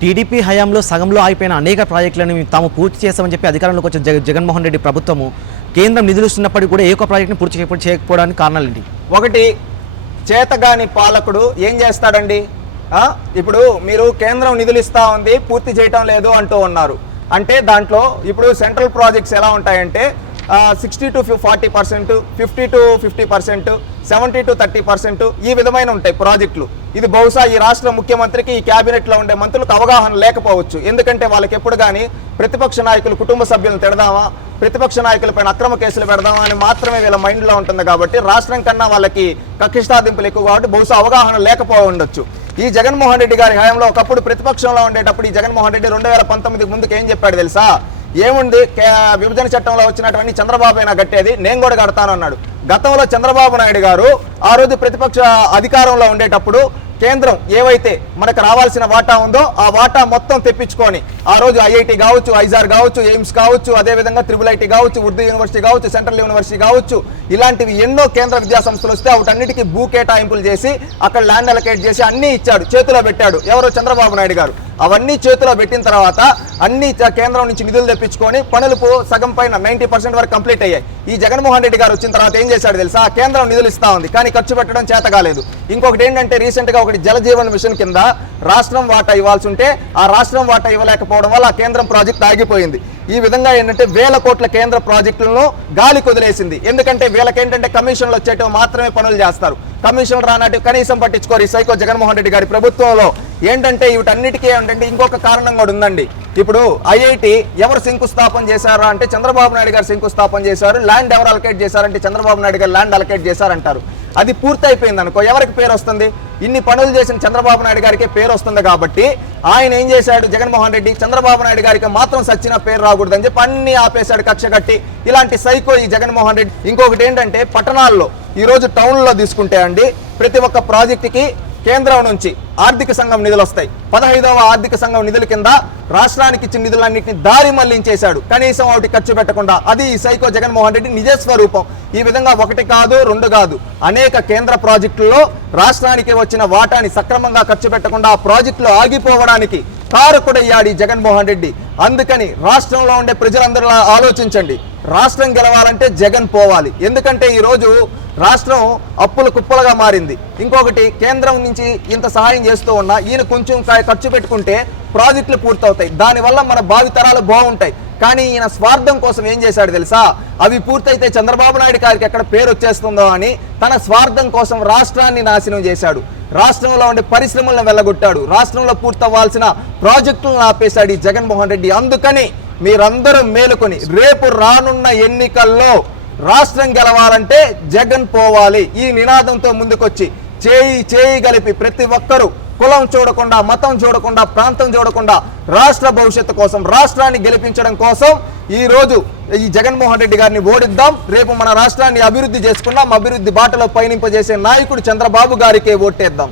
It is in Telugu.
టీడీపీ హయాంలో సగంలో ఆగిపోయిన అనేక ప్రాజెక్టులను తాము పూర్తి చేస్తామని చెప్పి అధికారంలోకి వచ్చిన జగన్మోహన్ రెడ్డి ప్రభుత్వము కేంద్రం నిధులు ఇస్తున్నప్పటికీ కూడా ఏ ఒక్క ప్రాజెక్టును పూర్తి చేయకపోవడానికి కారణాలేంటి? ఒకటి, చేతగాని పాలకుడు ఏం చేస్తాడండి? ఇప్పుడు మీరు కేంద్రం నిధులు ఇస్తా ఉంది, పూర్తి చేయటం లేదు అంటూ ఉన్నారు. అంటే దాంట్లో ఇప్పుడు సెంట్రల్ ప్రాజెక్ట్స్ ఎలా ఉంటాయంటే 60 to 40%, 50 to 50%, 70 to 30% ఈ విధమైన ఉంటాయి ప్రాజెక్టులు. ఇది బహుశా ఈ రాష్ట్ర ముఖ్యమంత్రికి, ఈ క్యాబినెట్లో ఉండే మంత్రులకు అవగాహన లేకపోవచ్చు. ఎందుకంటే వాళ్ళకి ఎప్పుడు కానీ ప్రతిపక్ష నాయకులు కుటుంబ సభ్యులను తిడదామా, ప్రతిపక్ష నాయకులపైన అక్రమ కేసులు పెడదామా అని మాత్రమే వీళ్ళ మైండ్లో ఉంటుంది. కాబట్టి రాష్ట్రం కన్నా వాళ్ళకి కక్షిష్టాదింపులు ఎక్కువ కాబట్టి బహుశా అవగాహన లేకపో ఉండొచ్చు. ఈ జగన్మోహన్ రెడ్డి గారి హయాంలో ఒకప్పుడు ప్రతిపక్షంలో ఉండేటప్పుడు ఈ జగన్మోహన్ రెడ్డి 2019 ముందుకు ఏం చెప్పాడు తెలుసా? ఏముంది, విభజన చట్టంలో వచ్చినటువంటి చంద్రబాబు అయినా కట్టేది, నేను కూడా కడతాను అన్నాడు. గతంలో చంద్రబాబు నాయుడు గారు ఆ రోజు ప్రతిపక్ష అధికారంలో ఉండేటప్పుడు కేంద్రం ఏవైతే మనకు రావాల్సిన వాటా ఉందో ఆ వాటా మొత్తం తెప్పించుకొని ఆ రోజు ఐఐటి కావచ్చు, ఐజార్ కావచ్చు, ఎయిమ్స్ కావచ్చు, అదేవిధంగా IIIT కావచ్చు, ఉర్దూ యూనివర్సిటీ కావచ్చు, సెంట్రల్ యూనివర్సిటీ కావచ్చు, ఇలాంటివి ఎన్నో కేంద్ర విద్యా సంస్థలు వస్తే వాటన్నిటికీ భూ కేటాయింపులు చేసి అక్కడ ల్యాండ్ అలొకేట్ చేసి అన్నీ ఇచ్చాడు, చేతిలో పెట్టాడు. ఎవరో చంద్రబాబు నాయుడు గారు. అవన్నీ చేతిలో పెట్టిన తర్వాత అన్ని కేంద్రం నుంచి నిధులు తెప్పించుకొని పనులు సగం పైన 90% వరకు కంప్లీట్ అయ్యాయి. ఈ జగన్మోహన్ రెడ్డి గారు వచ్చిన తర్వాత ఏం చేశాడు తెలుసా? కేంద్రం నిధులు ఇస్తా ఉంది కానీ ఖర్చు పెట్టడం చేత కాలేదు. ఇంకొకటి ఏంటంటే రీసెంట్ గా ఒకటి జలజీవన్ మిషన్ కింద రాష్ట్రం వాటా ఇవ్వాల్సి ఉంటే ఆ రాష్ట్రం వాటా ఇవ్వలేకపోవడం వల్ల ఆ కేంద్రం ప్రాజెక్ట్ ఆగిపోయింది. ఈ విధంగా ఏంటంటే వేల కోట్ల కేంద్ర ప్రాజెక్టులను గాలి కొదిలేసింది. ఎందుకంటే వీళ్ళకేంటంటే కమిషన్లు వచ్చేటో మాత్రమే పనులు చేస్తారు, కమిషన్లు రానట్టు కనీసం పట్టించుకోరు ఈ సైకో జగన్మోహన్ రెడ్డి గారి ప్రభుత్వంలో. ఏంటంటే వీటన్నిటికీ ఏంటంటే ఇంకొక కారణం కూడా ఉందండి. ఇప్పుడు ఐఐటి ఎవరు శంకుస్థాపన చేశారా అంటే చంద్రబాబు నాయుడు గారు శంకుస్థాపన చేశారు. ల్యాండ్ ఎవరు అలొకేట్ చేశారంటే చంద్రబాబు నాయుడు గారు ల్యాండ్ అలొకేట్ చేశారంటారు. అది పూర్తయిపోయింది అనుకో, ఎవరికి పేరు వస్తుంది? ఇన్ని పనులు చేసిన చంద్రబాబు నాయుడు గారికి పేరు వస్తుంది. కాబట్టి ఆయన ఏం చేశాడు జగన్మోహన్ రెడ్డి? చంద్రబాబు నాయుడు గారికి మాత్రం సచ్చిన పేరు రాకూడదని చెప్పి అన్ని ఆపేశాడు కక్ష కట్టి. ఇలాంటి సైకో ఈ జగన్మోహన్ రెడ్డి. ఇంకొకటి ఏంటంటే పట్టణాల్లో ఈరోజు టౌన్లో తీసుకుంటే అండి ప్రతి ఒక్క ప్రాజెక్టుకి కేంద్రం నుంచి ఆర్థిక సంఘం నిధులు వస్తాయి. 15వ ఆర్థిక సంఘం నిధుల కింద రాష్ట్రానికి ఇచ్చిన నిధులన్నింటినీ దారి మళ్లించేశాడు, కనీసం వాటి ఖర్చు పెట్టకుండా. అది ఈ సైకో జగన్మోహన్ రెడ్డి నిజస్వరూపం. ఈ విధంగా ఒకటి కాదు, రెండు కాదు, అనేక కేంద్ర ప్రాజెక్టుల్లో రాష్ట్రానికి వచ్చిన వాటాని సక్రమంగా ఖర్చు పెట్టకుండా ఆ ప్రాజెక్టులు ఆగిపోవడానికి కారకుడయ్యాడు ఈ జగన్మోహన్ రెడ్డి. అందుకని రాష్ట్రంలో ఉండే ప్రజలందరూ ఆలోచించండి, రాష్ట్రం గెలవాలంటే జగన్ పోవాలి. ఎందుకంటే ఈరోజు రాష్ట్రం అప్పుల కుప్పలుగా మారింది. ఇంకొకటి, కేంద్రం నుంచి ఇంత సహాయం చేస్తూ ఉన్నా ఈయన కొంచెం ఖర్చు పెట్టుకుంటే ప్రాజెక్టులు పూర్తవుతాయి, దానివల్ల మన భావితరాలు బాగుంటాయి. కానీ ఈయన స్వార్థం కోసం ఏం చేశాడు తెలుసా? అవి పూర్తయితే చంద్రబాబు నాయుడు గారికి ఎక్కడ పేరు వచ్చేస్తుందో అని తన స్వార్థం కోసం రాష్ట్రాన్ని నాశనం చేశాడు, రాష్ట్రంలో ఉండే పరిశ్రమలను వెళ్ళగొట్టాడు, రాష్ట్రంలో పూర్తవ్వాల్సిన ప్రాజెక్టులను ఆపేశాడు ఈ జగన్మోహన్ రెడ్డి. అందుకని మీరందరూ మేలుకొని రేపు రానున్న ఎన్నికల్లో రాష్ట్రం గెలవాలంటే జగన్ పోవాలి ఈ నినాదంతో ముందుకొచ్చి చేయి కలిపి ప్రతి ఒక్కరూ కులం చూడకుండా, మతం చూడకుండా, ప్రాంతం చూడకుండా రాష్ట్ర భవిష్యత్తు కోసం, రాష్ట్రాన్ని గెలిపించడం కోసం ఈ రోజు ఈ జగన్మోహన్ రెడ్డి గారిని ఓడిద్దాం. రేపు మన రాష్ట్రాన్ని అభివృద్ధి చేసుకున్నాం, అభివృద్ధి బాటలో పయనింపజేసే నాయకుడు చంద్రబాబు గారికే ఓటేద్దాం.